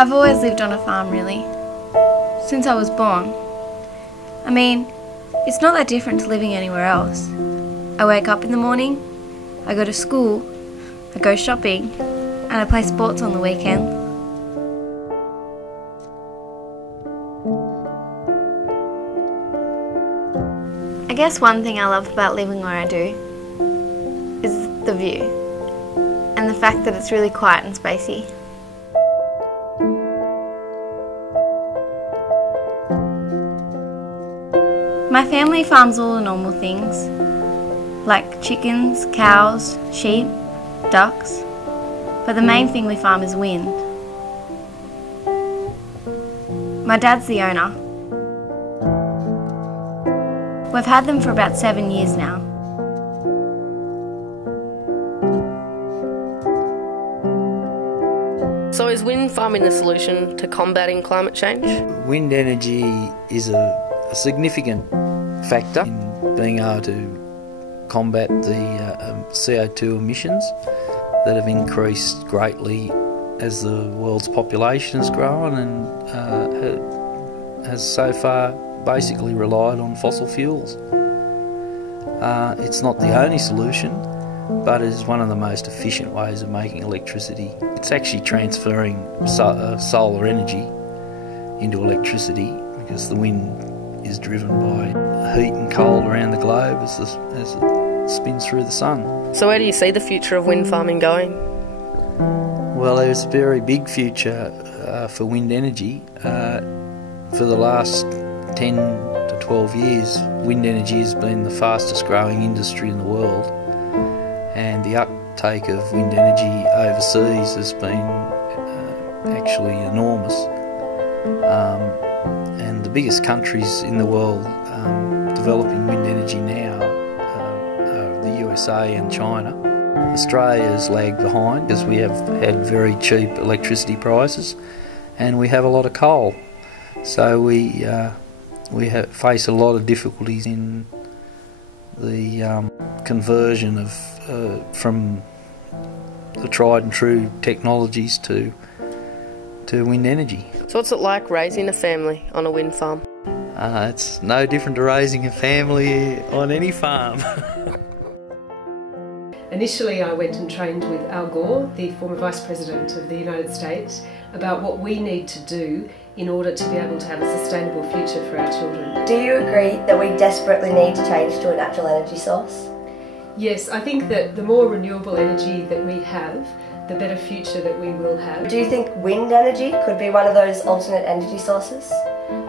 I've always lived on a farm, really, since I was born. I mean, it's not that different to living anywhere else. I wake up in the morning, I go to school, I go shopping, and I play sports on the weekend. I guess one thing I love about living where I do is the view, and the fact that it's really quiet and spacey. My family farms all the normal things, like chickens, cows, sheep, ducks, but the main thing we farm is wind. My dad's the owner. We've had them for about 7 years now. So is wind farming the solution to combating climate change? Wind energy is a significant factor in being able to combat the CO2 emissions that have increased greatly as the world's population has grown and has so far basically relied on fossil fuels. It's not the only solution, but it is one of the most efficient ways of making electricity. It's actually transferring solar energy into electricity, because the wind is driven by heat and cold around the globe as it spins through the sun. So where do you see the future of wind farming going? Well, there's a very big future for wind energy. For the last 10 to 12 years, wind energy has been the fastest growing industry in the world, and the uptake of wind energy overseas has been actually enormous. And the biggest countries in the world developing wind energy now are the USA and China. Australia's lagged behind because we have had very cheap electricity prices and we have a lot of coal. So we face a lot of difficulties in the conversion of from the tried and true technologies to wind energy. So what's it like raising a family on a wind farm? It's no different to raising a family on any farm. Initially I went and trained with Al Gore, the former Vice President of the United States, about what we need to do in order to be able to have a sustainable future for our children. Do you agree that we desperately need to change to a natural energy source? Yes, I think that the more renewable energy that we have, the better future that we will have. Do you think wind energy could be one of those alternate energy sources?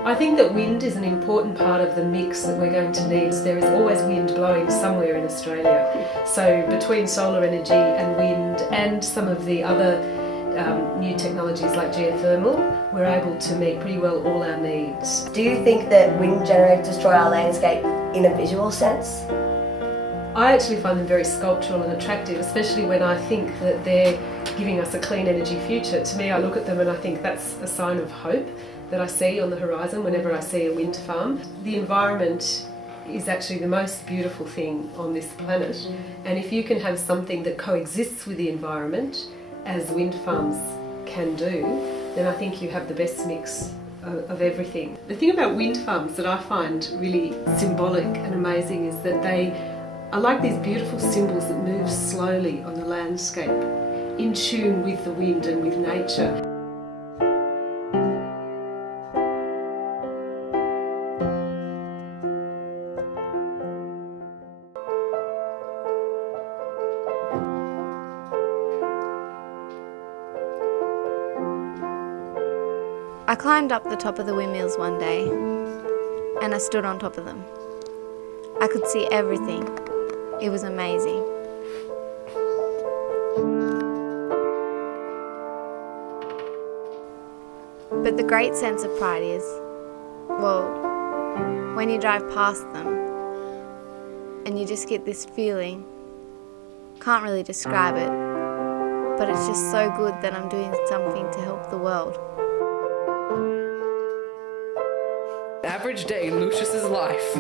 I think that wind is an important part of the mix that we're going to need. There is always wind blowing somewhere in Australia. So between solar energy and wind and some of the other new technologies like geothermal, we're able to meet pretty well all our needs. Do you think that wind generators destroy our landscape in a visual sense? I actually find them very sculptural and attractive, especially when I think that they're giving us a clean energy future. To me, I look at them and I think that's a sign of hope that I see on the horizon whenever I see a wind farm. The environment is actually the most beautiful thing on this planet, and if you can have something that coexists with the environment, as wind farms can do, then I think you have the best mix of everything. The thing about wind farms that I find really symbolic and amazing is that they are like these beautiful symbols that move slowly on the landscape, in tune with the wind and with nature. I climbed up the top of the windmills one day and I stood on top of them. I could see everything. It was amazing. But the great sense of pride is, well, when you drive past them and you just get this feeling, can't really describe it, but it's just so good that I'm doing something to help the world. Average day in Lucius's life.